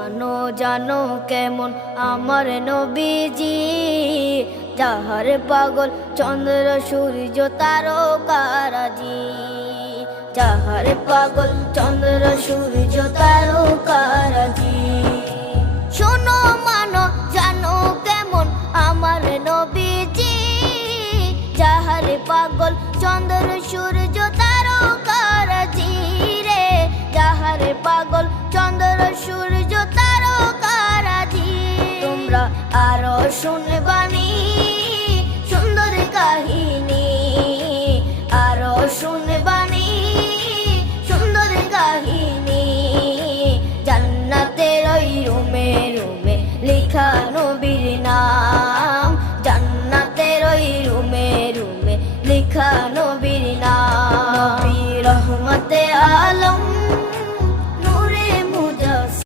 জানো জানো কেমন আমার নবীজি, যাহার পাগল চন্দ্র সূর্য তারকারাজি, যাহার পাগল চন্দ্র সূর্য তারকা